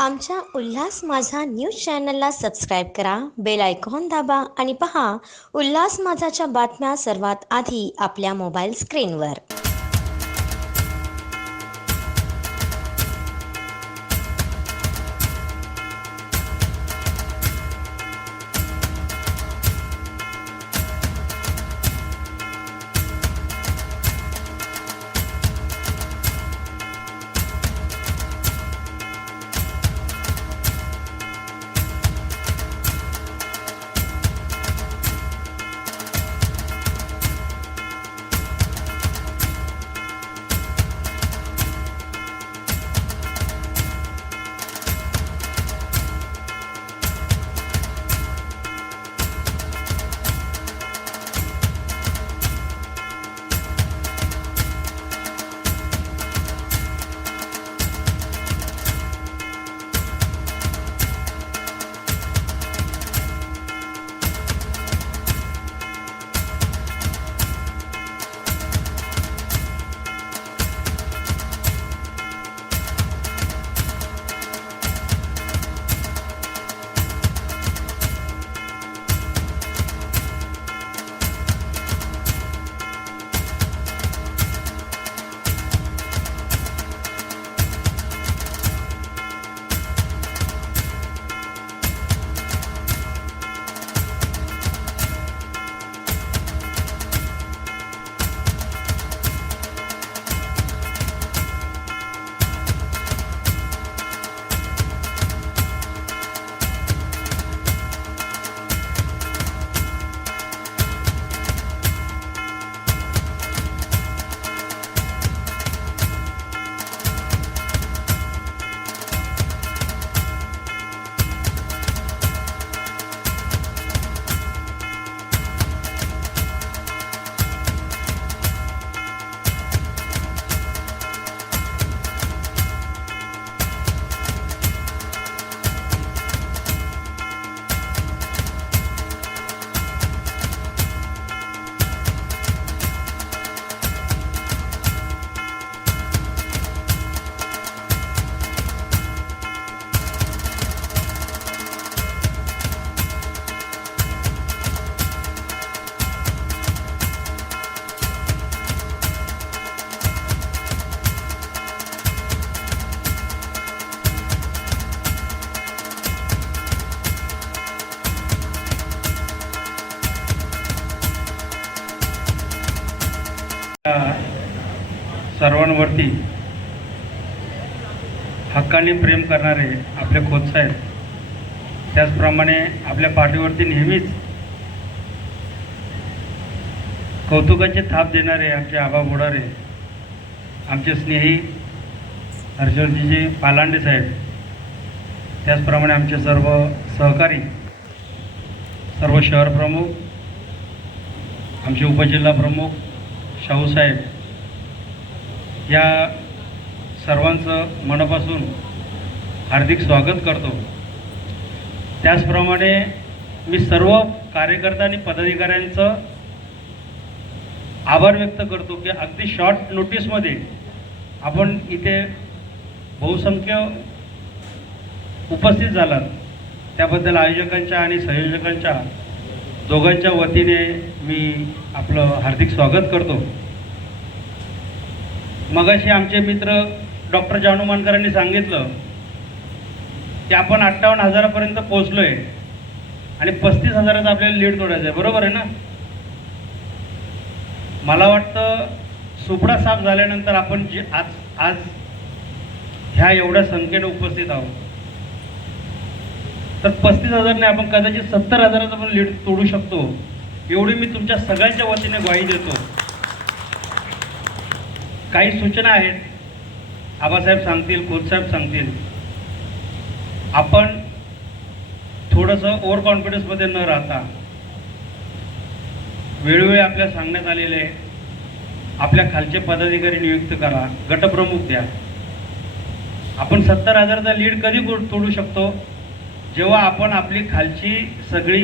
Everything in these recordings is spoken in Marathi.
आमच्या उल्हास माझा न्यूज चॅनलला सबस्क्राईब करा, बेल आयकॉन दाबा आणि पहा उल्हास माझाच्या बातम्या सर्वात आधी आपल्या मोबाईल स्क्रीनवर. सर्वांवरती हक्काने प्रेम करणारे आपले खोतसाहेब, त्याचप्रमाणे आपल्या पाठीवरती नेहमीच कौतुकाची थाप देणारे आमचे आबा बोडारे, आमचे स्नेही हर्षवर्धनजी पालांडे साहेब, त्याचप्रमाणे आमचे सर्व सहकारी, सर्व शहर प्रमुख, आमचे उपजिल्हा प्रमुख शाहूसाहेब, या सर्वांचं मनापासून हार्दिक स्वागत करतो. त्याचप्रमाणे मी सर्व कार्यकर्ता आणि पदाधिकाऱ्यांचं आभार व्यक्त करतो की अगदी शॉर्ट नोटीसमध्ये आपण इथे बहुसंख्य उपस्थित झालात. त्याबद्दल आयोजकांच्या आणि संयोजकांच्या दोघांच्या वतीने मी आपलं हार्दिक स्वागत करतो. मगाशी आमचे मित्र डॉक्टर जानू मानकरांनी सांगितलं की आपण 58,000पर्यंत पोहोचलो आहे आणि 35,000चं आपल्याला लीड तोडायचं आहे. बरोबर आहे ना? मला वाटतं सुपडा साफ झाल्यानंतर आपण जे आज ह्या एवढ्या संख्येने उपस्थित आहोत, तर 35,000ने आपण कदाचित 70,000चं पण लीड तोडू शकतो, एवढी मी तुमच्या सगळ्यांच्या वतीने ग्वाही देतो. काही सूचना आहेत, आबासाहेब सांगतील, खोतसाहेब सांगतील. आपण थोडंसं ओव्हर कॉन्फिडन्समध्ये न राहता वेळोवेळी आपल्याला सांगण्यात आलेले आपल्या खालचे पदाधिकारी नियुक्त करा, गटप्रमुख द्या. आपण 70,000चा लीड कधी तोडू शकतो? जेव्हा आपण आपली खालची सगळी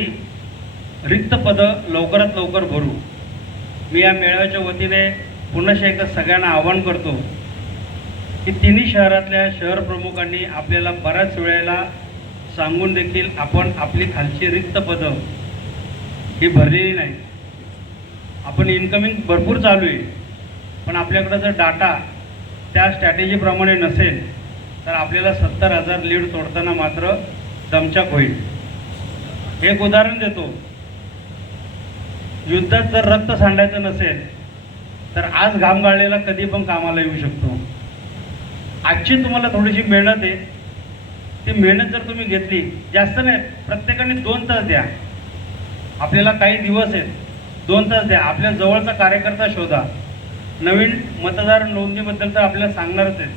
रिक्त पदं लवकरात लवकर भरू. मी या मेळाव्याच्या वतीने पुन्हा एकदा सगळ्यांना आवाहन करतो की तिन्ही शहरातल्या शहर प्रमुखांनी आपल्याला बऱ्याच वेळेला सांगून देखील आपण आपली खालची रिक्त पदं ही भरलेली नाही. आपण इन्कमिंग भरपूर चालू आहे, पण आपल्याकडं जर डाटा त्या स्ट्रॅटेजीप्रमाणे नसेल तर आपल्याला 70,000 लीड तोडताना मात्र दमछाक होईल. एक उदाहरण देतो. युद्धात जर रक्त सांडायचं नसेल तर आज घाम गाळलेला कधी पण कामाला येऊ शकतो. आजची तुम्हाला थोडीशी मेहनत आहे, ती मेहनत जर तुम्ही घेतली, जास्त नाही, प्रत्येकाने 2 तास द्या. आपल्याला काही दिवस आहेत, 2 तास द्या. आपल्या जवळचा कार्यकर्ता शोधा. नवीन मतदार नोंदणीबद्दल तर आपल्याला सांगणारच आहेत.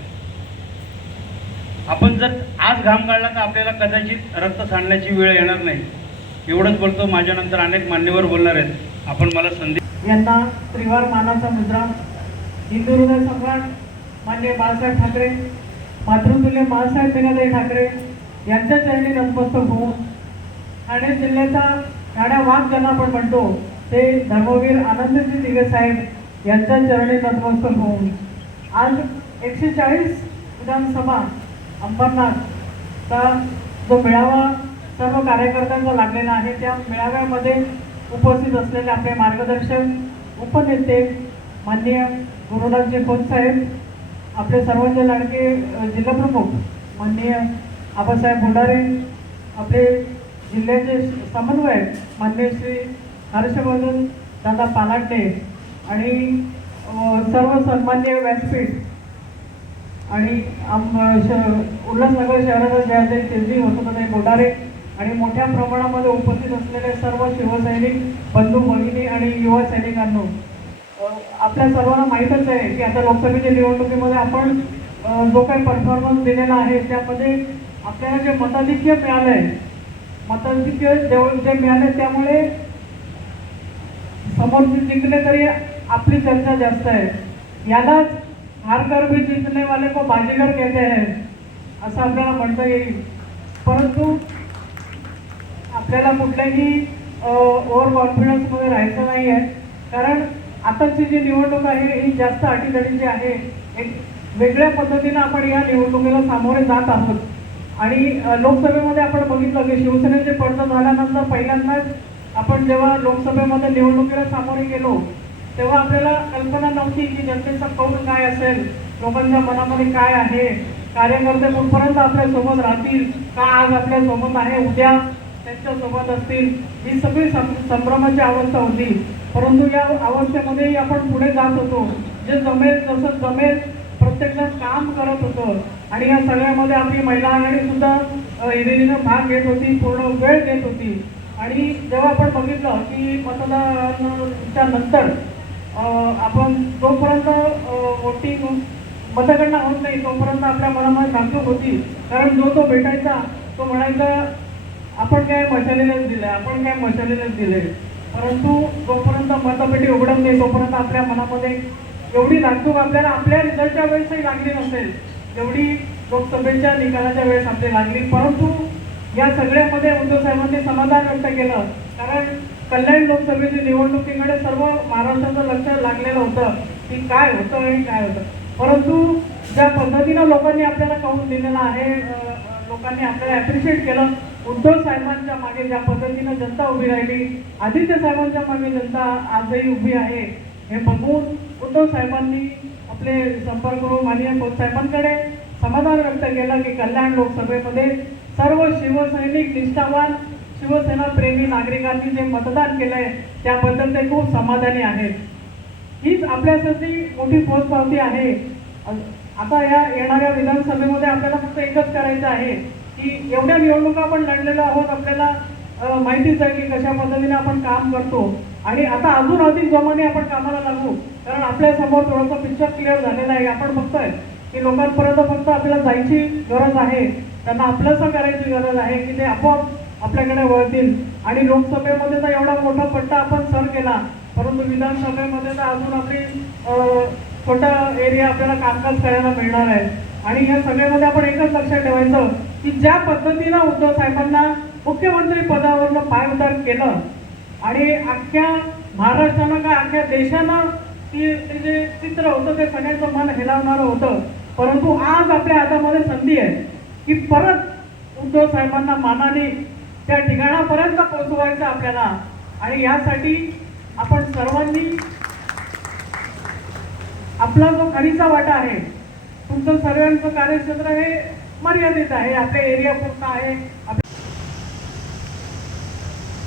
आपण जर आज घाम काढला तर आपल्याला कदाचित रक्त सांडण्याची वेळ येणार नाही. एवढंच बोलतो. माझ्यानंतर अनेक मान्यवर बोलणार आहेत. आपण मला संधी यांना त्रिवार मानाचा मुद्रा हिंदू हृदय सम्राट माननीय बाळासाहेब ठाकरे, मातृतुल्य बाळासाहेब मीनाताई ठाकरे यांच्या चरणी नतमस्तक होऊन ठाणे जिल्ह्याचा ठाण्या वाघ ज्यांना आपण म्हणतो ते धर्मवीर आनंदजी दिघे साहेब यांच्या चरणी नतमस्तक होऊन आज 140 विधानसभा अंबरनाथचा जो मेळावा सर्व कार्यकर्त्यांचा लागलेला आहे, त्या मेळाव्यामध्ये उपस्थित असलेले आपले मार्गदर्शक उपनेते माननीय गुरुदासजी खोत साहेब, आपले सर्वांचे लाडके जिल्हाप्रमुख माननीय आबासाहेब भंडारे, आपले जिल्ह्याचे समन्वयक माननीय श्री हर्षवर्धन दादा पालाटे आणि सर्व सन्माननीय व्यासपीठ आणि उल्हासनगर शहराचा जयाजय तेजी वसुंधराताई भंडारे आणि मोठ्या प्रमाणामध्ये उपस्थित असलेले सर्व शिवसैनिक बंधू भगिनी आणि युवा सैनिकांनो, आपल्या सर्वांना माहीतच आहे की आता लोकसभेच्या निवडणुकीमध्ये आपण जो काही परफॉर्मन्स दिलेला आहे त्यामध्ये आपल्याला जे मताधिक्य मिळालं आहे, मताधिक्य जे मिळाले त्यामुळे समोरचे जिंकले तरी आपली चर्चा जास्त आहे. यालाच हार कर भी जिंकने वाले को बाजीगर कहते हैं असं आपल्याला म्हणता येईल. परंतु आपल्याला कुठल्याही ओव्हर कॉन्फिडन्समध्ये राहायचं नाही आहे, कारण आताची जी निवडणूक आहे ही जास्त अटीतटीची आहे. एक वेगळ्या पद्धतीनं आपण या निवडणुकीला सामोरे जात आहोत आणि लोकसभेमध्ये आपण बघितलं की शिवसेनेचे पडदा झाल्यानंतर पहिल्यांदाच आपण जेव्हा लोकसभेमध्ये निवडणुकीला सामोरे गेलो तेव्हा आपल्याला कल्पना नव्हती की जनतेचा कौल काय असेल, लोकांच्या मनामध्ये काय आहे, कार्यकर्ते कुठपर्यंत आपल्या सोबत राहतील, का आज आपल्या सोबत आहे उद्या त्यांच्या सोबत असतील, ही सगळी संभ्रमाची अवस्था होती. परंतु या अवस्थेमध्येही आपण पुढे जात होतो. जे जमेल जसं जमेल प्रत्येकजण काम करत होतं आणि या सगळ्यामध्ये आपली महिला आघाडी सुद्धा हिरिरीनं भाग घेत होती, पूर्ण वेळ देत होती. आणि जेव्हा आपण बघितलं की मतदानाच्या नंतर आपण जोपर्यंत वोटिंग मतगणना होत नाही तोपर्यंत आपल्या मनामध्ये धाकधूक होती, कारण जो तो भेटायचा तो म्हणायचा आपण काय मशालीलाच दिले, आपण काय मशालीलाच दिले. परंतु जोपर्यंत मतपेटी उघडत नाही तोपर्यंत आपल्या मनामध्ये एवढी धाकधूक आपल्याला आपल्या रिझल्टच्या वेळेसही लागली नसेल जेवढी लोकसभेच्या निकालाच्या वेळेस आपली लागली. परंतु या सगळ्यामध्ये उद्धव साहेबांनी समाधान व्यक्त केलं, कारण कल्याण लोकसभेच्या निवडणुकीकडे सर्व महाराष्ट्राचं लक्ष लागलेलं होतं की काय होतं आणि काय होतं. परंतु ज्या पद्धतीनं लोकांनी आपल्याला कौल दिलेला आहे, लोकांनी आपल्याला ॲप्रिशिएट केलं, उद्धव साहेबांच्या मागे ज्या पद्धतीनं जनता उभी राहिली, आदित्य साहेबांच्या मागे जनता आजही उभी आहे, हे बघून उद्धव साहेबांनी आपले संपर्क करून माननीय खोत साहेबांकडे समाधान व्यक्त केलं की कल्याण लोकसभेमध्ये सर्व शिवसैनिक निष्ठावान शिवसेना प्रेमी नागरिकांनी जे मतदान केलंय त्याबद्दल ते खूप समाधानी आहेत. हीच आपल्यासाठी मोठी पोचपावती आहे. आता या येणाऱ्या विधानसभेमध्ये आपल्याला फक्त एकच करायचं आहे की एवढ्या निवडणुका आपण लढलेलो आहोत, आपल्याला माहितीच आहे की कशा पद्धतीने आपण काम करतो आणि आता अजून अधिक जोमाने आपण कामाला लागू, कारण आपल्या समोर थोडंसं पिक्चर क्लिअर झालेलं आहे. आपण बघतोय की लोकांपर्यंत फक्त आपल्याला जायची गरज आहे, त्यांना आपलंसं करायची गरज आहे की ते आपोआप आपल्याकडे वळतील. आणि लोकसभेमध्ये तर एवढा मोठा पट्टा आपण सर केला, परंतु विधानसभेमध्ये तर अजून आपली छोटा एरिया आपल्याला कामकाज करायला मिळणार आहे. आणि या सगळ्यामध्ये आपण एकच लक्षात ठेवायचं की ज्या पद्धतीनं उद्धव साहेबांना मुख्यमंत्री पदावरनं पायउतार केलं आणि अख्ख्या महाराष्ट्रानं का अख्ख्या देशानं ते जे चित्र होतं ते सगळ्यांचं मन हेलावणारं होतं. परंतु आज आपल्या हातामध्ये संधी आहे की परत उद्धव साहेबांना मानाने त्या ठिकाणापर्यंत पोहोचवायचं आपल्याला, आणि यासाठी आपण सर्वांनी आपला जो खरीचा वाटा आहे, तुमचं सर्वांचं कार्यक्षेत्र हे मर्यादित आहे, आपल्या एरिया पुरता आहे.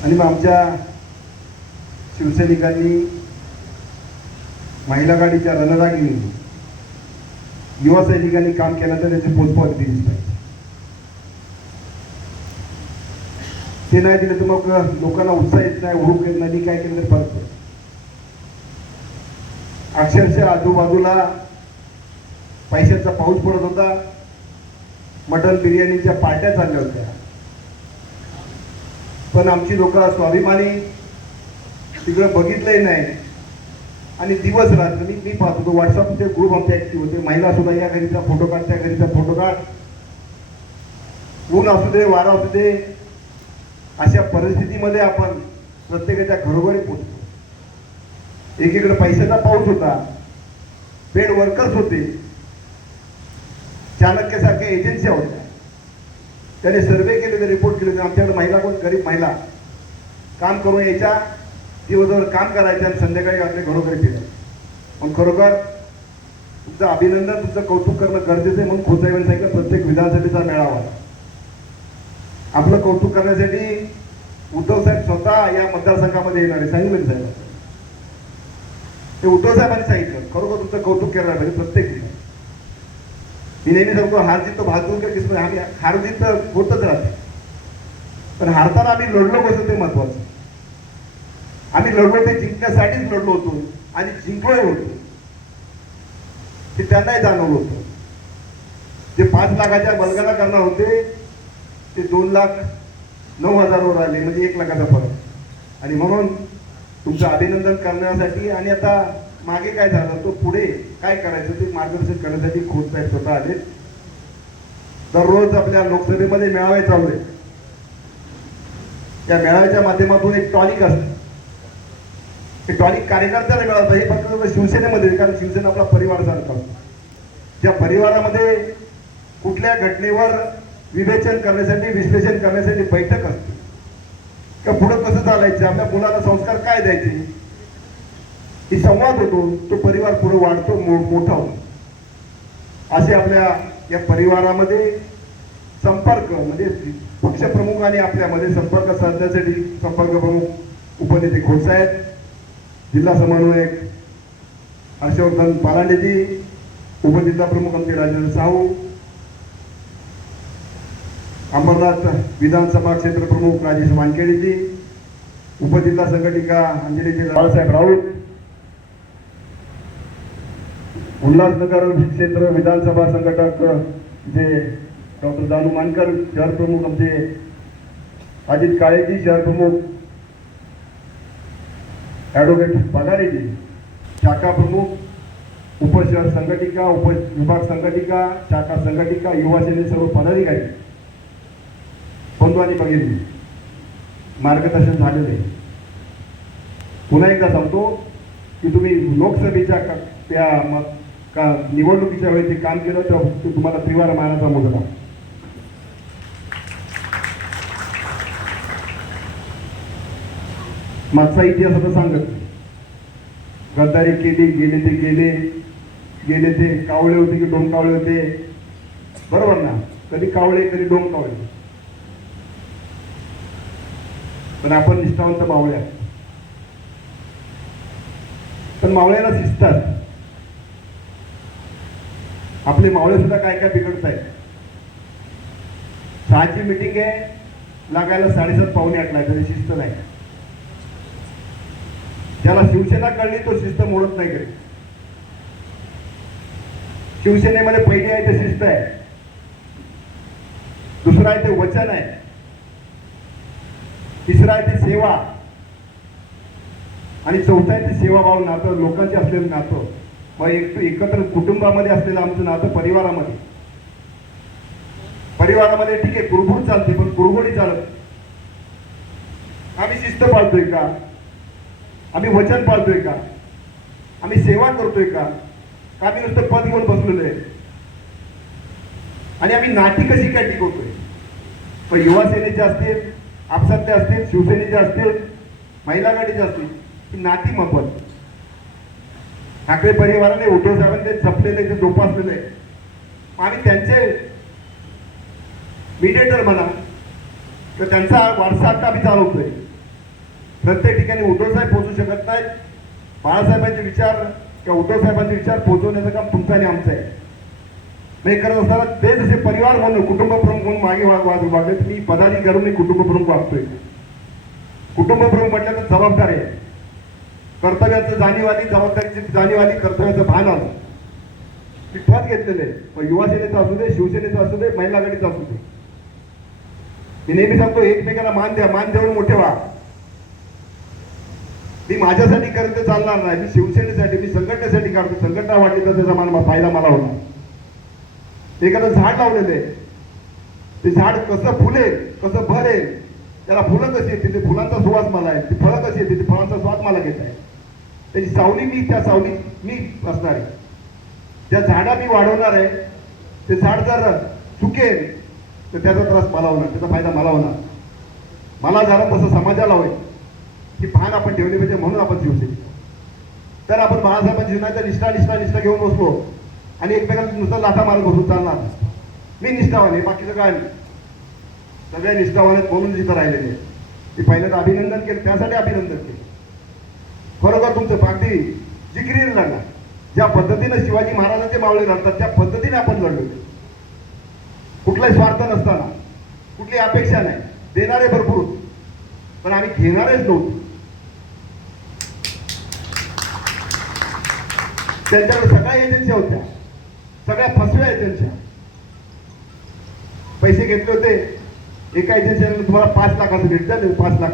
आणि मग आमच्या शिवसैनिकांनी, महिला गाडीच्या रणरागिणी, युवा सैनिकांनी काम केलं तर त्याची पोचपावती दिलीच पाहिजे. ते नाही दिलं तर मग लोकांना उत्साह येत नाही, हुरूप येत नाही, काय केलं तर फरक पडतो. अक्षरशः आजूबाजूला पैशाचा पाऊस पडत होता, मटण बिर्याणीच्या पार्ट्या चालल्या होत्या, पण आमची लोक स्वाभिमानी तिकडं बघितलंही नाही. आणि दिवस रात्र मी पाहत होतो, व्हॉट्सअपचे ग्रुप आमचे ऍक्टिव्ह होते. महिला सुद्धा या घरीचा फोटो काढ, त्या घरीचा फोटो काढ, ऊन असू दे, वारा असू दे, अशा परिस्थितीमध्ये आपण प्रत्येकाच्या घरोघरी पोहोचतो. एकीकडे पैशाचा पाऊस होता, पेड वर्कर्स होते, चाणक्यसारख्या एजन्स्या होत्या. त्याने सर्वे केले, ते रिपोर्ट केले, आमच्याकडे महिला कोण, गरीब महिला काम करून यायच्या, दिवसभर काम करायचं आणि संध्याकाळी आपल्या घरोघरी फिरायचं. पण खरोखर तुमचं अभिनंदन, तुमचं कौतुक करणं गरजेचं आहे. म्हणून खोतसाहेबांनी सांगितलं प्रत्येक विधानसभेचा मेळावा आपलं कौतुक करण्यासाठी उद्धव साहेब स्वतः या मतदारसंघामध्ये येणार आहे, सांगितलं साहेब. ते उद्धव साहेबांनी सांगितलं, खरोखर तुमचं कौतुक करायला पाहिजे प्रत्येक ठिकाणी. मी नेहमी सांगतो, हार जीत तो भाजून का किस्मत, आम्ही हार जीत होतच राहते, पण हारताना आम्ही लढलो कसं ते महत्वाचं. आम्ही लढलो ते जिंकण्यासाठीच लढलो होतो आणि जिंकलोय होतो, ते त्यांनाही जाणवलं होतं. जे 5 लाखाच्या बलगाला करणार होते ते 2,09,000वर आले, म्हणजे 1 लाखाचा फरक. आणि म्हणून तुमचं अभिनंदन करण्यासाठी, आणि आता मागे काय झालं तो पुढे काय करायचं ते मार्गदर्शन करण्यासाठी खोतसाहेब स्वतः आले. दररोज आपल्या लोकसभेमध्ये मेळावे चालू आहेत. त्या मेळाव्याच्या माध्यमातून एक टॉनिक असतं, ते टॉनिक कार्यकर्त्याला मिळालं. हे फक्त शिवसेनेमध्ये, कारण शिवसेना आपला परिवार सारखा असतो. त्या परिवारामध्ये कुठल्या घटनेवर विवेचन करण्यासाठी, विश्लेषण करण्यासाठी बैठक असते, का पुढं कसं चालायचं, आपल्या मुलाला संस्कार काय द्यायचे, ही संवाद होतो. तो परिवार पुढे वाढतो, मोठा होतो. असे आपल्या या परिवारामध्ये संपर्क, म्हणजे पक्षप्रमुख आणि आपल्यामध्ये संपर्क साधण्यासाठी संपर्क प्रमुख उपनेते खोतसाहेब, जिल्हा समन्वयक हर्षवर्धन पालांडेजी, उपजिल्हा प्रमुख आमचे राजेंद्र साहू, अंबरनाथ विधानसभा क्षेत्र प्रमुख राजेश वानखेडेजी, उपजिल्हा संघटिका अंजलीजी बाळासाहेब राऊत, उल्हासनगर क्षेत्र विधानसभा संघटक जे डॉक्टर दानू मानकर, शहर प्रमुख आमचे अजित काळेजी, शहर प्रमुख ॲडव्होकेट पगारेजी, शाखा प्रमुख, उपशहर संघटिका, उपविभाग संघटिका, शाखा संघटिका, युवा सेने सर्व पदाधिकारी, बंधू आणि भगिनी, मार्गदर्शन झालेले. पुन्हा एकदा सांगतो की तुम्ही लोकसभेच्या त्या निवडणुकीच्या वेळी ते काम केलं तर तुम्हाला त्रिवार मानाचा मुजरा. मागचा इतिहास आता सांगत, गद्दारी केली, गेले ते कावळे होते की डोम कावळे होते, बरोबर ना, कधी कावळे कधी डोम कावळे, पण आपण निष्ठावंत मावळे आहोत. पण मावळ्याला शिस्तात, आपले मावळे सुद्धा काय काय बिघडत आहेत. 6ची मीटिंग आहे, लागायला 7:30 पावणे 8 ला, तरी शिस्त नाही. ज्याला शिवसेना कळली तो शिस्त मोडत नाही कधी. शिवसेनेमध्ये पहिली आहे ते शिस्त आहे, दुसरं आहे ते वचन आहे, तिसरं आहे ते सेवा, आणि चौथं आहे ते सेवाभाव नातं, लोकांचे असलेलं नातं. मग एकत्र कुटुंबामध्ये असलेलं आमचं नातं, परिवारामध्ये ठीक आहे, कुरबुर चालते, पण कुरबुरी चालत. आम्ही शिस्त पाळतोय का, आम्ही वचन पाळतोय का, आम्ही सेवा करतोय का, आम्ही नुसतं पद घेऊन बसलेलो आहे. आणि आम्ही नाती कशी काय टिकवतोय. पण युवा सेनेचे असतील, आपसातले असतील, शिवसेनेचे असतील, महिला आघाडीचे असतील, ही नाती महत्वाची. ठाकरे परिवाराने उद्धव साहेबांनी ते जपलेले, ते जोपासलेले, आम्ही त्यांचे मीडिएटर म्हणा तर त्यांचा वारसा आता आम्ही चालवतोय. प्रत्येक ठिकाणी उद्धव साहेब पोहोचू शकत नाहीत. बाळासाहेबांचे विचार किंवा उद्धव साहेबांचे विचार पोहोचवण्याचं काम तुमचं आणि आमचं आहे. नाही करत असताना ते जसे परिवार म्हणून, कुटुंब प्रमुख म्हणून मागे वागले, मी पदाधिकारी मी कुटुंब प्रमुख वागतोय. कुटुंब प्रमुख म्हटलं तर जबाबदारी आहे. कर्तव्याचं जाणीव आली, जबाबदारीची जाणीव आली, कर्तव्याचं भान आलं. मी पद घेतलेलं आहे. मग युवा सेनेचं असू दे, शिवसेनेचं असू दे, महिला आघाडीचं असू दे. मी नेहमी सांगतो एकमेकांना मान द्या, मान देऊन मोठे व्हा. मी माझ्यासाठी करत चालणार नाही. मी शिवसेनेसाठी, मी संघटनेसाठी काढतो. संघटना वाटली तर त्याचा मान फायदा मला होणार. एखादं झाड लावलेलं आहे, ते झाड कसं फुलेल, कसं भरेल, त्याला फुलं कशी येते, ते फुलांचा सुवास मला आहे, ती फळं कशी येते, ते फळांचा स्वाद मला घेत आहे. त्याची सावली मी, त्या सावलीत मी असणार आहे. त्या झाडा मी वाढवणार आहे. ते झाड जर चुकेल तर त्याचा त्रास मला होणार, त्याचा फायदा मला होणार. मला झालं तसं समाजाला होईल. ही भान आपण ठेवली पाहिजे. म्हणून आपण शिवसेने. तर आपण बाळासाहेबांची जीवनाच्या निष्ठा घेऊन बसलो आणि एकमेकांना नुसतं लाथा मारत बसून चालणार. मी निष्ठावान आहे, बाकीचं काय नाही. सगळ्या निष्ठावान आहेत म्हणून जिथं राहिलेले. मी पहिल्यांदा अभिनंदन केलं, त्यासाठी अभिनंदन केलं. खरोखर तुमचं अगदी जिकिरीने लढला. ज्या पद्धतीने शिवाजी महाराजांचे मावळे लढतात त्या पद्धतीने आपण लढलो. कुठलाही स्वार्थ नसताना, कुठली अपेक्षा नाही. देणारे भरपूर, पण आम्ही घेणारेच नव्हतो. त्यांच्याकडे सगळ्या एजन्सी होत्या, सगळ्या फसव्या एजन्सी. पैसे घेतले होते एका एजन्सीने, तुम्हाला 5 लाखाचं भेट झाले. 5 लाख.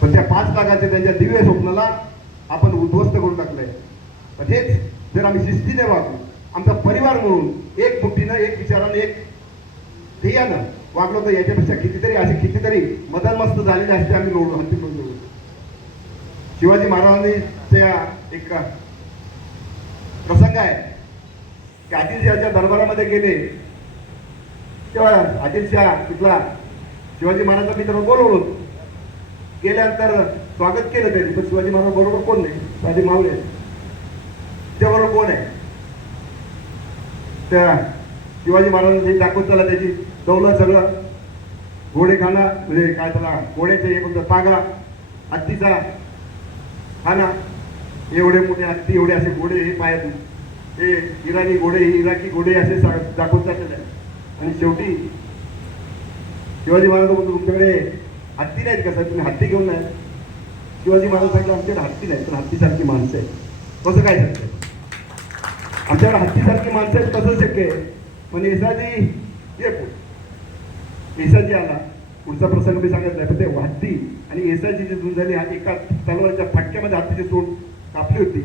पण त्या 5 लाखाचे त्यांच्या दिव्य स्वप्नाला आपण उद्ध्वस्त करून टाकलंय. पण हेच जर आम्ही शिस्तीने वागलो, आमचा परिवार म्हणून एक मुठीनं, एक विचारानं, एक ध्येयानं वागलो तर याच्यापेक्षा कितीतरी मदनमस्त झालेले असते. आम्ही हत्ती लोडलो. शिवाजी महाराजांनी त्या एक प्रसंग आहे की आदिलशहाच्या दरबारामध्ये गेले तेव्हा आदिलशहा तिथला शिवाजी महाराजांचा मित्र बोलवलं होतं. गेल्यानंतर स्वागत केलं त्यांनी. पण शिवाजी महाराज बरोबर कोण नाही, साधी मावळे. त्याबरोबर कोण आहे? त्या शिवाजी महाराजांनी दाखवत चालला त्याची दौलत, सगळं घोडेखाना, म्हणजे काय त्याला घोड्याचे हे म्हणतात पागा, हत्तीचा खाना, एवढे मोठे हत्ती, एवढे असे घोडे, हे पायात हे इराणी घोडे, हे इराकी घोडे असे दाखवत चाललेले आहे. आणि शेवटी शिवाजी महाराज म्हणतो तुमच्याकडे हत्ती नाहीत का सर, तुम्ही हत्ती घेऊन नाही? शिवाजी महाराज सांगितलं आमच्याकडे हत्ती नाही, पण हत्तीसारखी माणसं आहेत. कसं काय शक्य? आमच्याकडे हत्तीसारखी माणसं आहेत, कसं शक्य आहे? पण येसाजी आला. पुढचा प्रसंग मी सांगत नाही, पण ते हत्ती आणि येसाजीची झुंज झाली. एका तलवारीच्या फटक्यामध्ये हत्तीची तोंड कापली होती.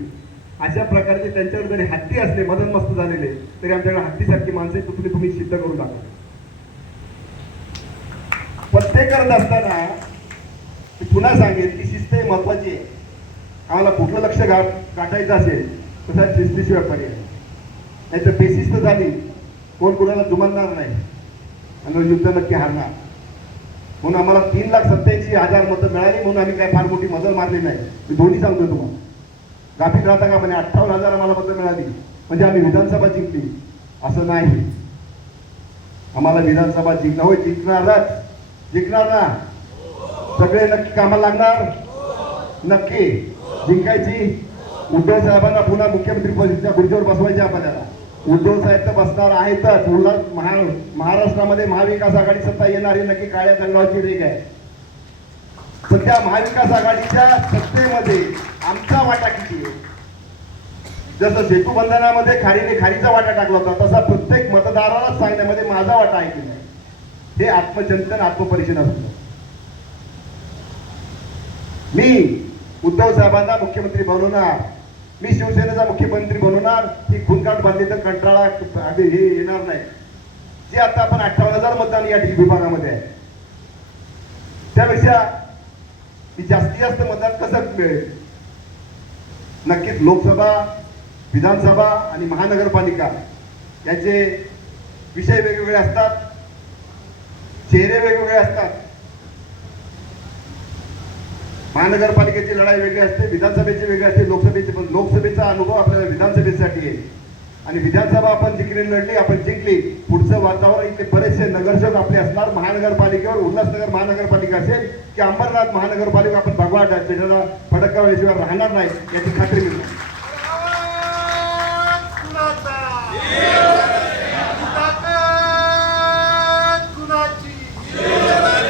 अशा प्रकारचे त्यांच्याकडे जरी हत्ती असले, मदनमस्त झालेले, तरी आमच्याकडे हत्तीसारखी माणसं आहेत. तुम्ही सिद्ध करून दाखवा. पण ते करत असताना पुन्हा सांगेल की शिस्त ही महत्वाची आहे. आम्हाला कुठलं लक्ष गाठायचं असेल तर साहेब शिस्तीशिवाय पर्याय नाही. तर बेशिस्त झाली कोण कुणाला जुमानणार नाही आणि युद्ध नक्की हारणार. म्हणून आम्हाला 3,87,000 मतं मिळाली. म्हणून आम्ही काय फार मोठी मजल मारली नाही. मी दोन्ही सांगतो तुम्हाला. गाफील राहता का म्हणे 58,000 आम्हाला मतं मिळाली म्हणजे आम्ही विधानसभा जिंकली असं नाही. आम्हाला विधानसभा जिंकणं, होय जिंकणार ना. सगळे नक्की कामाला लागणार, नक्की जिंकायची. उद्धव साहेबांना पुन्हा मुख्यमंत्री पदाच्या खुर्चीवर बसवायचे आपल्याला. उद्धव साहेब तर बसणार आहेतच. महाराष्ट्रामध्ये महाविकास आघाडी सत्ता येणार ही नक्की काळ्या दंडाची रेख आहे. पण त्या महाविकास आघाडीच्या सत्तेमध्ये आमचा वाटा किती आहे? जसं सेतूबंधनामध्ये खारीचा वाटा टाकला होता, तसा प्रत्येक मतदाराला सांगण्यामध्ये माझा वाटा आहे की नाही हे आत्मचिंतन, आत्मपरीक्षण असतं. मी उद्धव साहेबांना मुख्यमंत्री बनवणार, मी शिवसेनेचा मुख्यमंत्री बनवणार. ही खुनकाट बांधली तर कंटाळा हे येणार नाही. जे आता आपण 58,000 मतदान या विभागामध्ये आहे त्यापेक्षा जास्तीत जास्त मतदान कसं मिळेल? नक्कीच लोकसभा विधानसभा आणि महानगरपालिका यांचे विषय वेगवेगळे असतात, चेहरे वेगवेगळे असतात. महानगरपालिकेची लढाई वेगळी असते, विधानसभेची वेगळी असते, लोकसभेची. पण लोकसभेचा अनुभव आपल्याला विधानसभेसाठी आहे. आणि विधानसभा आपण जिंकली, लढली, आपण जिंकली. पुढचं वातावरण इथे बरेचसे नगरसेवक आपले असणार. महानगरपालिकेवर उल्हासनगर महानगरपालिका असेल की अंबरनाथ महानगरपालिका, आपण भगवा पेटाला फडकवाल्याशिवाय राहणार नाही याची खात्री मी देतो.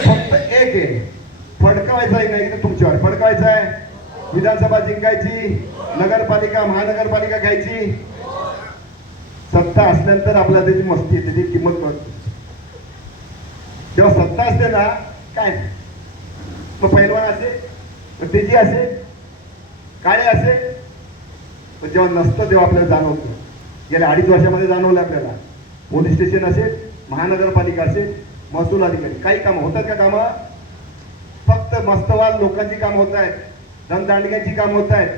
फक्त एक आहे, फडकवायचाही नाही तर तुमच्यावर फडकवायचा आहे. विधानसभा जिंकायची, नगरपालिका महानगरपालिका घ्यायची. सत्ता असल्यानंतर आपल्याला त्याची मस्ती येते, त्याची किंमत कळते. जेव्हा सत्ता असते ना, काय मग पैलवान असे, मग तेजी असे, काळे असे. पण जेव्हा नसतं तेव्हा आपल्याला जाणवतं. गेल्या 2.5 वर्षामध्ये जाणवलं आपल्याला. पोलीस स्टेशन असेल, महानगरपालिका असेल, महसूल अधिकारी, काही कामं होतात का? कामं फक्त मस्तवाल लोकांची कामं होत आहेत, धनदांडग्यांची कामं होत आहेत.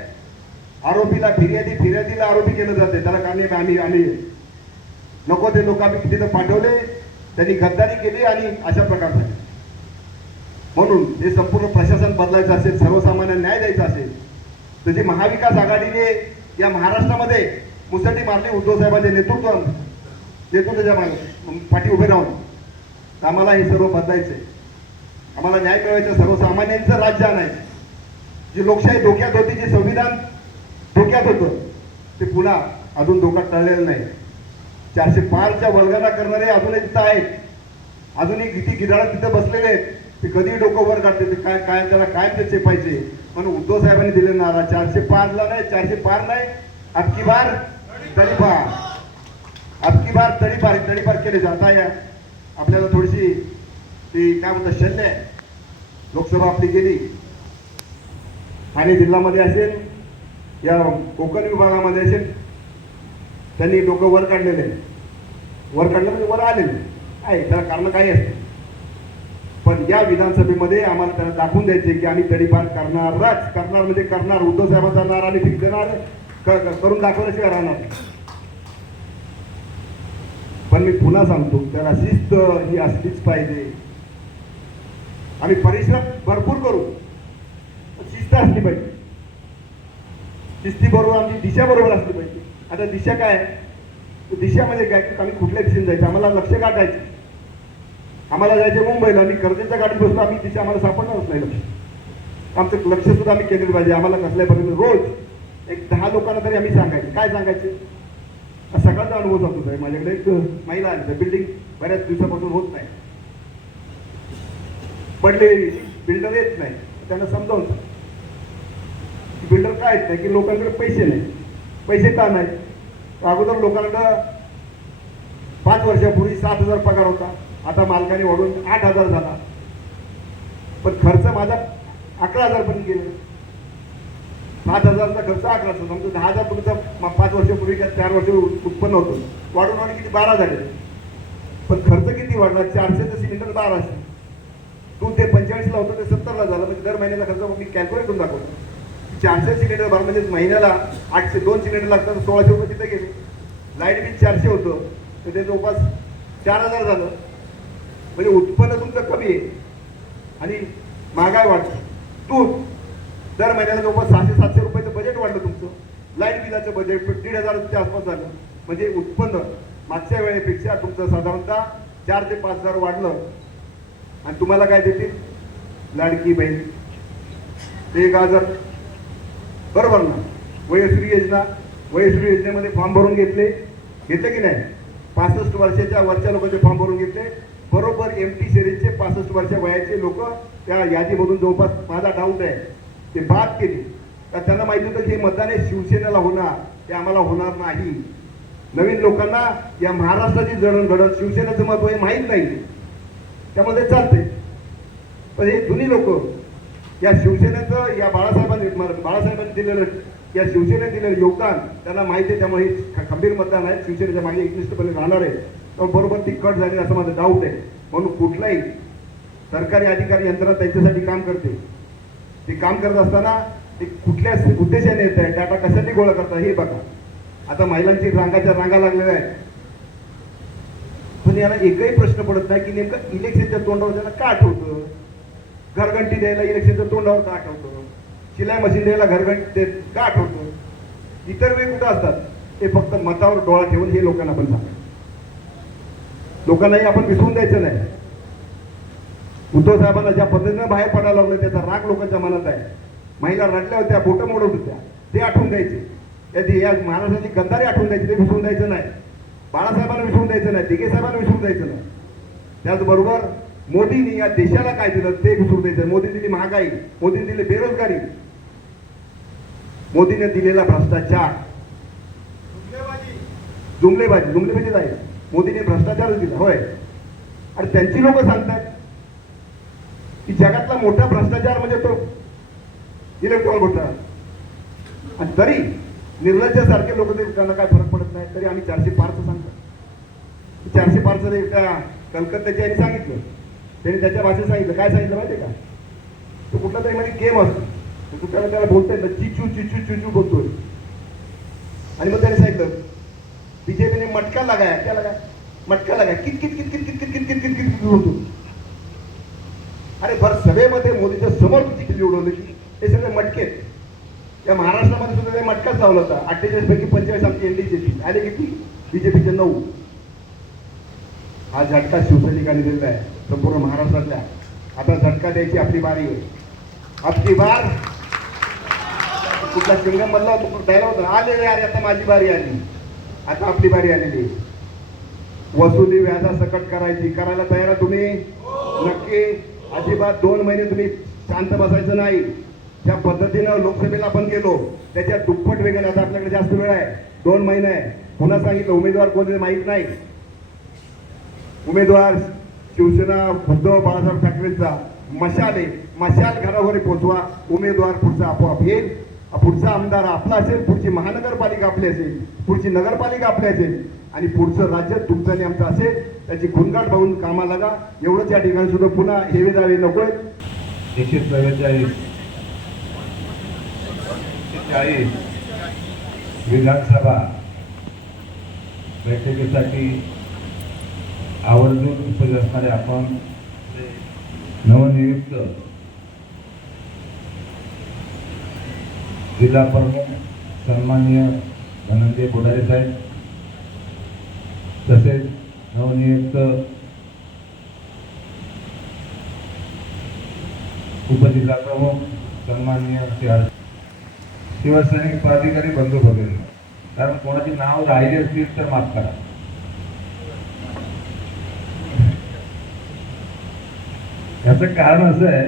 आरोपीला फिर्यादीला आरोपी केलं जाते. त्याला आम्ही नको ते लोक आम्ही तिथं पाठवले, त्यांनी गद्दारी केली आणि अशा प्रकार झाले. म्हणून हे संपूर्ण प्रशासन बदलायचं असेल, सर्वसामान्यांना न्याय द्यायचा असेल तर जी महाविकास आघाडीने या महाराष्ट्रामध्ये मुसंडी मारली उद्धव साहेबांच्या नेतृत्वाच्या पाठी उभे राहून, आम्हाला हे सर्व बदलायचंय. आम्हाला न्याय मिळवायचं, सर्वसामान्यांचं राज्य आणायचं. जी लोकशाही धोक्यात होती, जे संविधान धोक्यात होतं, ते पुन्हा अजून धोक्यात टळलेलं नाही. 405च्या वल्गना करणारे अजूनही तिथं आहेत. अजूनही किती गिधाडा तिथं बसलेले आहेत. ते कधीही डोकं वर काढते. ते काय त्याला काय ते चेपायचे. म्हणून उद्धव साहेबांनी दिले नारा 405ला नाही, 405 नाही, अबकी बार तडीपार, अबकी बार तडीपार केले जाता. या आपल्याला थोडीशी ती काय म्हणतात शल्य आहे. लोकसभा आपली गेली, ठाणे जिल्ह्यामध्ये असेल, या कोकण विभागामध्ये असेल, त्यांनी डोकं वर काढलेले. वर काढलं म्हणजे वर आलेले आहे. त्याला कारण काही असते. पण या विधानसभेमध्ये आम्हाला त्याला दाखवून द्यायचे की आम्ही तडीपार करणारच. करणार म्हणजे करणार. उद्धव साहेबांचा नारा आणि फिक्स देणार, करून दाखवल्याशिवाय राहणार. पण मी पुन्हा सांगतो, त्याला शिस्त ही असलीच पाहिजे. आम्ही परिश्रम भरपूर करू, शिस्त असली पाहिजे. शिस्तीबरोबर आमची दिशा बरोबर असली पाहिजे. आता दिशा काय? दिशा म्हणजे काय? आम्ही कुठल्या दिशेने जायचं, आम्हाला लक्ष गाठायचं. आम्हाला जायचं मुंबईला, आम्ही कर्जेच्या गाडीत बसलो, आम्ही दिशा आम्हाला सापडणारच नाही. लक्ष आमचं लक्ष सुद्धा आम्ही केंद्रित पाहिजे. आम्हाला कसल्यापर्यंत रोज एक 10 लोकांना तरी आम्ही सांगायचं. काय सांगायचे? सगळ्यांचा अनुभव सांगतो आहे. माझ्याकडे एक महिला आली, बिल्डिंग बऱ्याच दिवसापासून होत नाही, पडलेली, बिल्डर येत नाही. त्यांना समजावून बिल्डर काय येत नाही की लोकांकडे पैसे नाही. पैसे का नाही? अगोदर लोकांकडे 5 वर्षापूर्वी 7,000 पगार होता, आता मालकाने वाढून 8,000 झाला. पण खर्च माझा 11,000 पर्यंत गेला. 7,000चा खर्च 11,000, समजा 10,000 तुमचा 5 वर्षापूर्वी का 4 वर्ष उत्पन्न होतं, वाढून किती 12 झाले. पण खर्च किती वाढला? 400चं सिलेंडर 1200, दूध ते 45ला होतं ते 70ला झालं. म्हणजे दर महिन्याचा खर्च मी कॅल्क्युलेट करून दाखवतो. 400 सिलेंडर भर म्हणजे महिन्याला 2 सिलेंडर लागतात, 1600 रुपये तिथे गेले. लाईट बिल 400 होतं तर ते जवळपास 4,000 झालं. म्हणजे उत्पन्न तुमचं कमी आहे आणि महागाई वाढते. दूध दर महिन्याला जवळपास 600-700 रुपयाचं बजेट वाढलं तुमचं. लाईट बिलाचं बजेट 1,500च्या आसपास झालं. म्हणजे उत्पन्न मागच्या वेळेपेक्षा तुमचं साधारणतः 4 ते 5,000 वाढलं. आणि तुम्हाला काय देतील? लाडकी बहीण ते 1,000, बरोबर ना? वयश्री योजनेमध्ये फॉर्म भरून घेतले की नाही? 65 वर्षाच्या वरच्या लोकांचे फॉर्म भरून घेतले. बरोबर MT सिरीजचे 65 वर्ष वयाचे लोक त्या यादीमधून जवळपास, माझा डाऊट आहे, ते बाद केली. तर त्यांना माहिती होतं की हे मतदान हे शिवसेनेला होणार, ते आम्हाला होणार नाही. नवीन लोकांना या महाराष्ट्राची जडणघडण, शिवसेनेचं महत्व हे माहीत नाही, त्यामध्ये चालते. पण हे जुनी लोक या शिवसेनेचं, या बाळासाहेबांनी दिलेलं, या शिवसेनेने दिलेलं योगदान त्यांना माहिती आहे. त्यामुळे हे खंबीर मतदान आहे, शिवसेनेच्या मागे एकनिष्ठपणे राहणार आहे. तर बरोबर ती कट झाली असं माझं डाऊट आहे. म्हणून कुठलाही सरकारी अधिकारी यंत्रणा त्यांच्यासाठी काम करते. ते काम करत असताना ते कुठल्या उद्देशाने येत आहे, डाटा कशासाठी गोळा करतात हे बघा. आता महिलांची रांगाच्या रांगा लागलेल्या आहेत. पण याला एकही प्रश्न पडत नाही की नेमकं इलेक्शनच्या तोंडावर त्याला का आठवतं? घरघंटी द्यायला इलेक्शनच्या तोंडावर का आठवतं? शिलाई मशीन द्यायला घरघंटी का आठवतं? इतर वेळ कुठं असतात? ते फक्त मतावर डोळा ठेवून हे लोकांना पण सांगा. लोकांनाही आपण विसरून द्यायचं नाही. उद्धव साहेबांना ज्या पद्धतीनं बाहेर पडायला लागलं त्याचा राग लोकांच्या मनात आहे. महिला रडल्या होत्या, बोटं मोडत होत्या, ते आठवून द्यायचे. त्याची या महाराष्ट्राची गद्दारी आठवून द्यायची, ते विसरून द्यायचं नाही. बाळासाहेबांना विसरून द्यायचं नाही, दिघे साहेबांना विसरून द्यायचं नाही. त्याचबरोबर मोदींनी या देशाला काय दिलं ते विसरून द्यायचं. मोदी दिली महागाई, मोदीने दिली बेरोजगारी, मोदीने दिलेला भ्रष्टाचार, जुमलेबाजी आहे. मोदीने भ्रष्टाचारच दिला होय. आणि त्यांची लोक सांगतात की जगातला मोठा भ्रष्टाचार म्हणजे तो इलेक्ट्रॉनिक घोटाळा. आणि तरी निर्लज्जासारखे लोक ते त्यांना काय फरक पडत नाही. तरी आम्ही 400 पारचं सांगतो. 400 पारचं एका कलकत्त्याच्या यांनी सांगितलं, त्यांनी त्याच्या भाषेत सांगितलं. काय सांगितलं माहिती आहे का? तो कुठला तरी मध्ये गेम असतो, तो त्याला बोलतोय ना, चिचू चिचू चिचू बोलतोय. आणि मग त्याने सांगितलं बीजेपीने मटका लगाया, क्या लगाया? मटका लगाया, कित कित कित कित कित कित कित कित कित बोलतो. अरे भर सभेमध्ये मोदीच्या समोर किती किल्ली उडवलं की हे सगळे मटकेत. या महाराष्ट्रामध्ये सुद्धा काही मटकाच लावला होता. 48 पैकी 45 आमची एनडीचे आले किती, बीजेपीचे 9. हा झटका शिवसैनिकांनी दिलेला आहे संपूर्ण महाराष्ट्रातल्या. आता झटका द्यायची आपली बारी आहे. आपली बार कुठला सिंगम मधला द्यायला होता, आले अरे आता माझी बारी आली, आता आपली बारी आलेली. वसुली व्याजासकट करायची, करायला तयार आहे तुम्ही? नक्की. अजिबात 2 महिने तुम्ही शांत बसायचं नाही. ज्या पद्धतीनं लोकसभेला आपण गेलो त्याच्या दुप्पट वेगाने आता आपल्याकडे जास्त वेळ आहे, 2 महिने आहे. पुन्हा सांगितलं उमेदवार कोण माहीत नाही. उमेदवार शिवसेना उद्धव बाळासाहेब ठाकरेंचा मशाल घराघरी पोचवा. उमेदवार पुढचा आपोआप येईल. पुढचा आमदार आपला असेल, पुढची महानगरपालिका आपली असेल, पुढची नगरपालिका आपली असेल आणि पुढचं राज्य तुमचं आणि आमचं असेल. त्याची गुणगाठ पाहून कामाला लागा. एवढंच या ठिकाणी सुद्धा पुन्हा हेवे दावे नकोय. 144 विधानसभा बैठकीसाठी आवर्जून उपस्थित असणारे आपण नवनियुक्त जिल्हा प्रमुख सन्माननीय धनंजय बोडारे साहेब, तसेच नवनियुक्त उपजिल्हा प्रमुख सन्माननीय शिवसैनिक पदाधिकारी बंधू वगैरे, कारण कोणाची नाव राहिली असतील तर माफ करा. याचं कारण असं आहे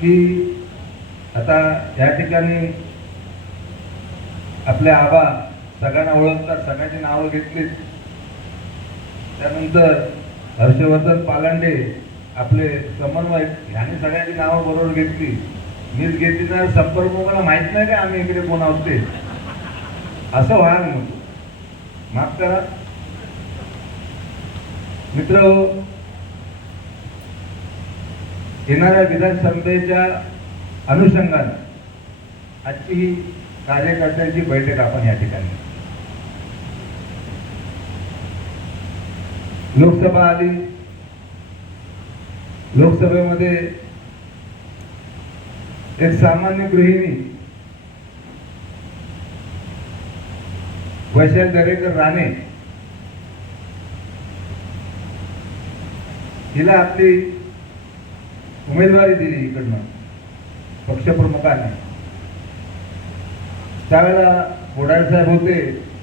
की आता या ठिकाणी आपले आबा सगळ्यांना ओळखतात, सगळ्यांची नावं घेतलीत. त्यानंतर हर्षवर्धन पालांडे आपले समन्वयक यांनी सगळ्यांची नावं बरोबर घेतली. मीच घेतली तर संपर्कला माहित नाही का आम्ही इकडे कोण आहोत ते, असं व्हायला नको. माफ करा मित्र. येणाऱ्या विधानसभेच्या अनुषंगाने आजची ही कार्यकर्त्यांची बैठक आपण या ठिकाणी. लोकसभा आली, लोकसभेमध्ये एक सामान्य गृहिणी वैशाली दरेकर राणे हिला आपली उमेदवारी दिली इकडनं पक्षप्रमुखांनी. त्यावेळेला बोडारे साहेब होते,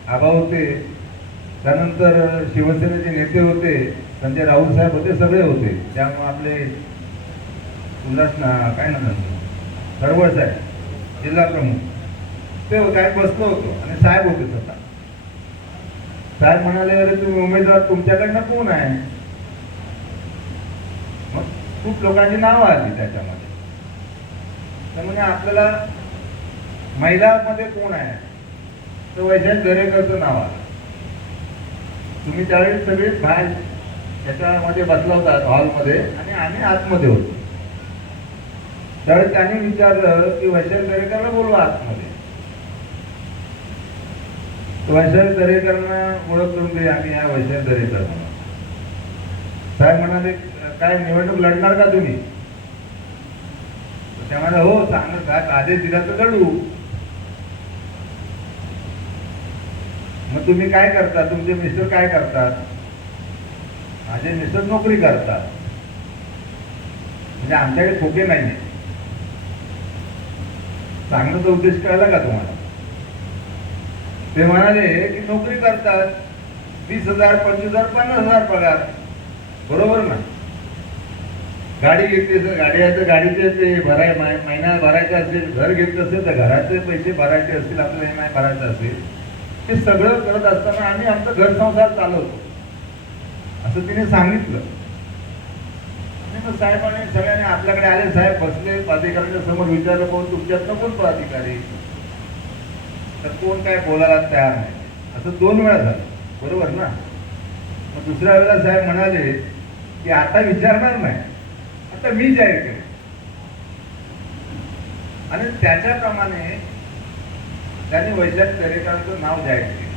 आबा होते, त्यानंतर शिवसेनेचे नेते होते, संजय राऊत साहेब होते, सगळे होते. त्यामुळे आपले काय ना सरवळ साहेब जिल्हा प्रमुख ते काय बसलो होतो आणि साहेब होते स्वतः. साहेब म्हणाले अरे तुम्ही उमेदवार तुमच्याकडनं कोण आहे? मग खूप लोकांची नावं आली त्याच्यामध्ये. त्यामुळे आपल्याला महिलामध्ये कोण आहे तर वैशाली दरेकरचं नाव आलं. तुम्ही त्यावेळी सगळे बाहेर त्याच्यामध्ये बसला होता हॉलमध्ये आणि आम्ही आतमध्ये होतो. त्यावेळी त्यांनी विचारलं की वैशाली दरेकरला बोलवा आतमध्ये. वैशाली दरेकरांना ओळख करून दे, आम्ही या वैशाली दरेकर म्हणून. साहेब म्हणाले काय निवडणूक लढणार का तुम्ही? त्या म्हणाले हो चांगलं, साहेब आदेश दिला तर लढू. मग तुम्ही काय करता, तुमचे मिस्टर काय करतात? माझे मिस्टर नोकरी करतात. म्हणजे आमच्याकडे खोके नाहीये. सांगण्याचा उद्देश कळला का तुम्हाला? ते म्हणाले की नोकरी करतात, 20,000, 25,000, 50,000 पगार, बरोबर ना? गाडी घेतली तर गाडीचे ते महिना भरायचे असेल, घर घेतलं असेल तर घराचे पैसे भरायचे असतील, आपल्याला EMI भरायचं असेल, ते सगळं करत असताना आम्ही आमचं घर संसार चालवतो असं तिने सांगितलं. आणि मग साहेबांनी सगळ्यांनी आपल्याकडे आले, साहेब बसले, प्राधिकाऱ्यांच्या समोर विचारलं कोण तुमच्यातनं कोण प्राधिकारी? तर कोण काय बोलायला तयार नाही. असं 2 वेळा झालं, बरोबर ना? मग दुसऱ्या वेळेला साहेब म्हणाले की आता विचारणार नाही, आता मी जाहीर केलं. आणि त्याच्याप्रमाणे त्यांनी वैशाली दरेकरांचं नाव जाहीर केलं.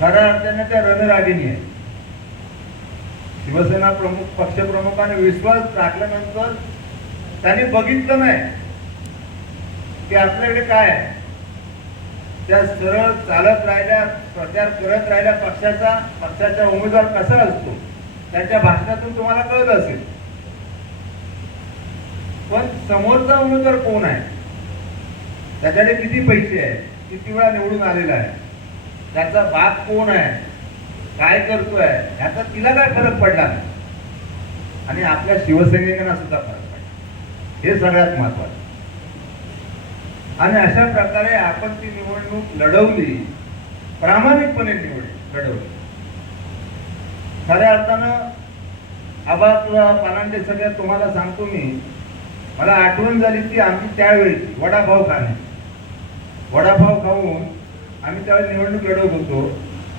खऱ्या अर्थाने त्या रणरागिणी आहे. शिवसेना प्रमुख, पक्षप्रमुखाने विश्वास टाकल्यानंतर त्यांनी बघितलं नाही की आपल्याकडे काय आहे. त्या सरळ चालत राहिल्या, प्रचार करत राहिल्या पक्षाचा उमेदवार कसा असतो त्यांच्या भाषणातून तुम्हाला कळत असेल. पण समोरचा उमेदवार कोण आहे, त्याच्याकडे किती पैसे आहेत, किती वेळा निवडून आलेला आहे, त्याचा बाप कोण आहे, काय करतोय, ह्याचा तिला काय फरक पडला नाही. आणि आपल्या शिवसैनिकांना सुद्धा फरक पडला, हे सगळ्यात महत्वाचं. आणि अशा प्रकारे आपण ती निवडणूक लढवली, प्रामाणिकपणे लढवली. खऱ्या अर्थानं आबा किंवा पालांडे सगळ्या तुम्हाला सांगतो मी, मला आठवण झाली ती आमची त्यावेळी वडापाव खाणे. वडापाव खाऊन आम्ही त्यावेळी निवडणूक लढवत होतो.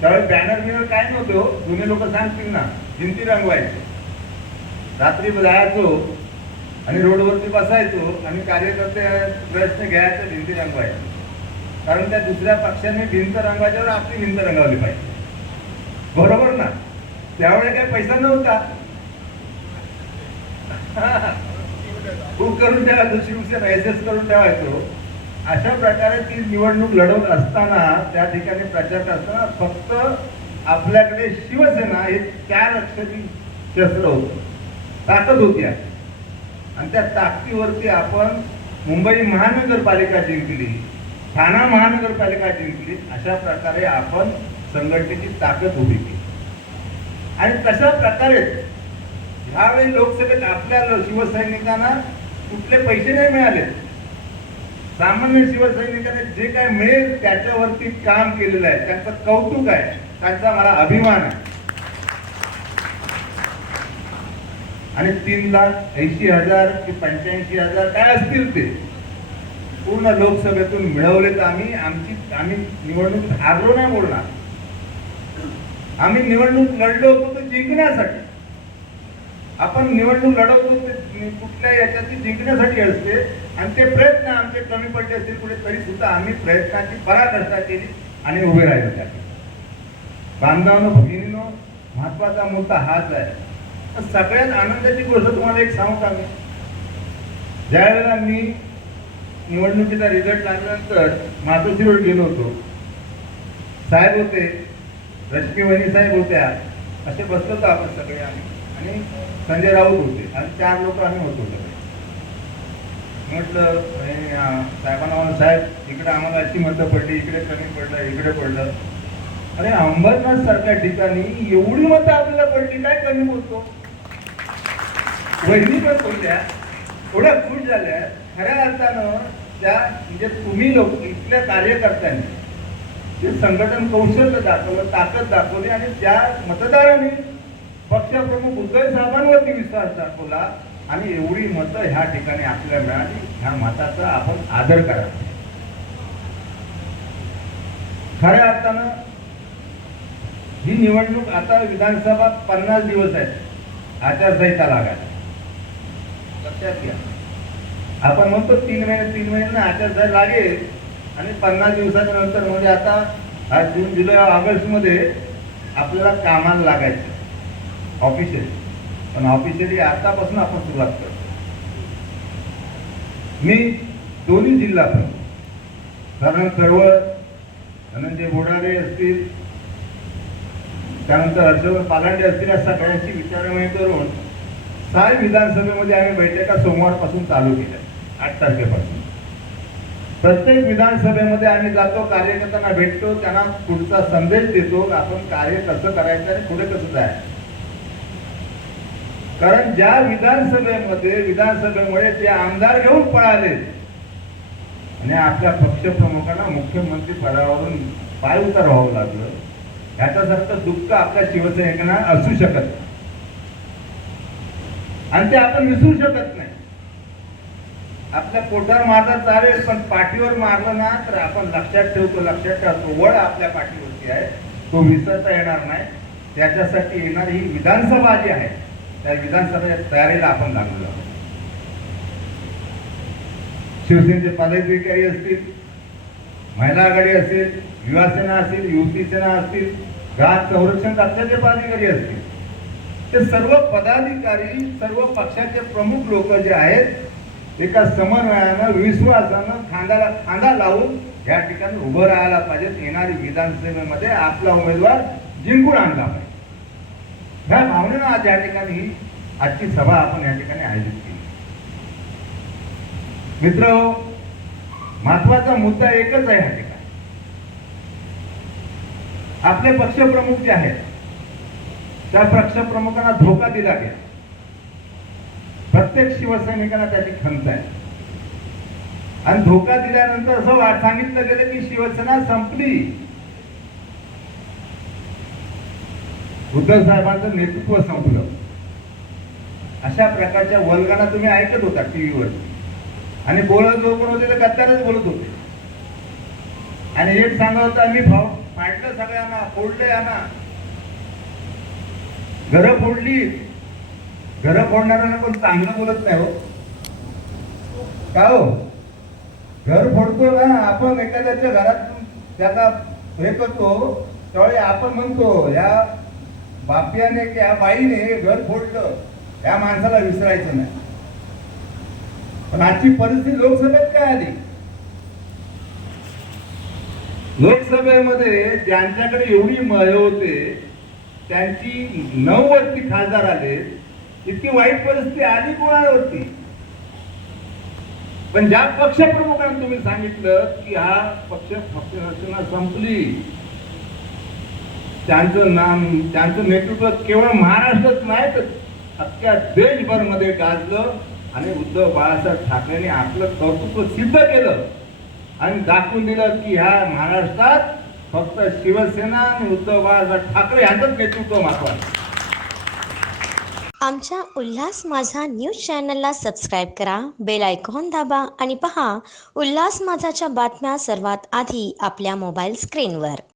त्यावेळी बॅनर बिनर काय नव्हतं, जुने लोक सांगतील ना, भिंती रंगवायचे. रात्री जायचो आणि रोडवरती बसायचो आणि कार्यकर्ते प्रयत्न घ्यायचे भिंती रंगवायचे. कारण त्या दुसऱ्या पक्षाने भिंत रंगवायच्यावर आपली भिंत रंगवली पाहिजे, बरोबर ना? त्यावेळी काही पैसा नव्हता, खूप करून ठेवायचो, शिवसेना SS करून ठेवायचो. अशा प्रकारे ती निवडणूक लढवत असताना, त्या ठिकाणी प्रचार करताना फक्त आपल्याकडे शिवसेना हे 4 अक्षरी शस्त्र होतं, ताकद होती. आणि त्या ताकदीवरती आपण मुंबई महानगरपालिका जिंकली, ठाणा महानगरपालिका जिंकली. अशा प्रकारे आपण संघटनेची ताकद उभी केली. आणि तशा प्रकारे ह्यावेळी लोकसभेत आपल्या शिवसैनिकांना कुठले पैसे नाही मिळाले. सामान्य शिवसैनिकांना जे काय मिळेल त्याच्यावरती काम केलेलं आहे, त्यांचं कौतुक आहे, त्यांचा मला अभिमान आहे. आणि 3,80,000 की 85,000 काय असतील ते पूर्ण लोकसभेतून मिळवलेत आम्ही. आम्ही निवडणूक हारलो नाही बोलणार. आम्ही निवडणूक लढलो होतो ते जिंकण्यासाठी. आपण निवडणूक लढवतो ते कुठल्या याच्याची जिंकण्यासाठी असते. आणि ते प्रयत्न आमचे कमी पडले असतील कुठे तरी सुद्धा आम्ही प्रयत्नाची पराकाष्ठा केली आणि उभे राहिलो. त्यासाठी बांधवांनो, भगिनीनो, महत्वाचा मुद्दा हाच आहे. सगळ्यात आनंदाची गोष्ट तुम्हाला एक सांगू का मी, ज्या वेळेला मी निवडणुकीचा रिझल्ट लागल्यानंतर मातोश्रीवर गेलो होतो, साहेब होते, रश्मी वहिनी साहेब होत्या, असे बसलो होतो आपण सगळे आम्ही. आणि संजय राऊत होते आणि 4 लोक आम्ही होतो सगळे. म्हटलं साहेबांना, म्हणून साहेब इकडे आम्हाला अशी मतं पडली, इकडे कमी पडलं, इकडे पडलं. अरे अंबरनाथ सारख्या ठिकाणी एवढी मतं आपल्याला पडली, काय कमी बोलतो? वहिनी पण बोलल्या, थोड्या खुश झाल्या. खऱ्या अर्थानं त्या म्हणजे तुम्ही लोक इथल्या कार्यकर्त्यांनी जे संघटन कौशल्य दाखवलं, ताकद दाखवली आणि त्या मतदारांनी पक्षप्रमुख उद्धव साहेबांवरती विश्वास दाखवला आणि एवढी मतं ह्या ठिकाणी आपल्याला मिळाली. ह्या मताचा आपण आदर करा. खऱ्या अर्थानं ही निवडणूक आता विधानसभा 50 दिवस आहेत आचारसंहिता लागायला. लक्षात घ्या, आपण म्हणतो 3 महिने आचारसंहिता लागेल, आणि 50 दिवसाच्या नंतर म्हणजे आता हा जून जुलै ऑगस्टमध्ये आपल्याला कामाला लागायचं ऑफिशियली, पण ऑफिशियली आतापासून आपण सुरुवात करतो. मी दोन्ही जिल्हा प्रमुख कारण चळवळ धनंजय बोडारे असतील, त्यानंतर हर्षवर्धन पालांडे असतील, या सगळ्यांची विचारमय करून 6 विधानसभेमध्ये आम्ही बैठका सोमवारपासून चालू केल्या 8 तारखेपासून. प्रत्येक विधानसभेमध्ये आम्ही जातो, कार्यकर्त्यांना भेटतो, त्यांना पुढचा संदेश देतो, आपण कार्य कसं करायचं आणि पुढे कसं जायचं. कारण ज्या विधानसभेमुळे जे आमदार घेऊन पळाले आणि आपल्या पक्षप्रमुखांना मुख्यमंत्री पदावरून पाय उतार व्हावं लागलं, याच्यासारखं दुःख आपल्या शिवसैनिकांना असू शकत नाही आणि ते आपण विसरू शकत नाही. आपल्या पोटावर मारता चालेल, पण पाठीवर मारलं ना तर आपण लक्षात ठेवतो. वड आपल्या पाठीवरती आहे, तो विसरता येणार नाही. त्याच्यासाठी येणारी ही विधानसभा जी आहे, त्या विधानसभेच्या तयारीला आपण लागलो आहोत. शिवसेनेचे पदाधिकारी असतील, महिला आघाडी असेल, युवासेना असेल, युवती सेना असतील, ग्राहक संरक्षण कक्षाचे पदाधिकारी असतील, ते सर्व पदाधिकारी, सर्व पक्षाचे प्रमुख लोक जे आहेत, एका समन्वयानं, विश्वासानं, खांद्याला खांदा लावून या ठिकाणी उभं राहायला पाहिजेत. येणारी विधानसभेमध्ये आपला उमेदवार जिंकून आणला पाहिजे. ह्या भावनेनं आज या ठिकाणी आजची सभा आपण या ठिकाणी आयोजित केली. मित्र, महत्वाचा मुद्दा एकच आहे. या ठिकाणी आपले पक्षप्रमुख जे आहेत, त्या पक्षप्रमुखांना धोका दिला गेला. प्रत्येक शिवसैनिकांना त्याची खंत आहे आणि धोका दिल्यानंतर असं सांगितलं गेलं की शिवसेना संपली. उद्धव साहेबांचं नेतृत्व संपलं. अशा प्रकारच्या वल्गना तुम्ही ऐकत होता टीव्हीवर आणि बोलत जो कोण होते ते गद्दारच बोलत होते आणि एक सांगत होता, मी फाडलं सगळ्यांना, फोडले यांना, घरं फोडली. घरं फोडणाऱ्यांना पण चांगलं बोलत नाही हो का हो. घर फोडतो ना आपण, एखाद्याच्या घरात त्याला हे करतो, त्यावेळी आपण म्हणतो या बापियाने की या बाईने घर फोडलं, या माणसाला विसरायचं नाही. पण आजची परिस्थिती लोकसभेत काय आली? लोकसभेमध्ये ज्यांच्याकडे एवढी मय होते त्यांची 9 वरती खासदार आले. इतकी वाईट परिस्थिती आली कोणावरती? पण ज्या पक्षप्रमुखांना तुम्ही सांगितलं की हा पक्षरचना संपली, त्यांचं नेतृत्व केवळ महाराष्ट्रात नाही तर अख्ख्या देशभर मध्ये गाजलं आणि उद्धव बाळासाहेब ठाकरेंनी आपलं कर्तृत्व सिद्ध केलं आणि दाखवून दिलं की ह्या महाराष्ट्रात फक्त शिवसेना आणि उद्धव बाळासाहेब ठाकरे यांचंच नेतृत्व महत्त्वाचं. आमच्या उल्हास माझा न्यूज चॅनलला सबस्क्राईब करा, बेल आयकॉन दाबा आणि पहा उल्हास माझाच्या बातम्या सर्वात आधी आपल्या मोबाईल स्क्रीनवर.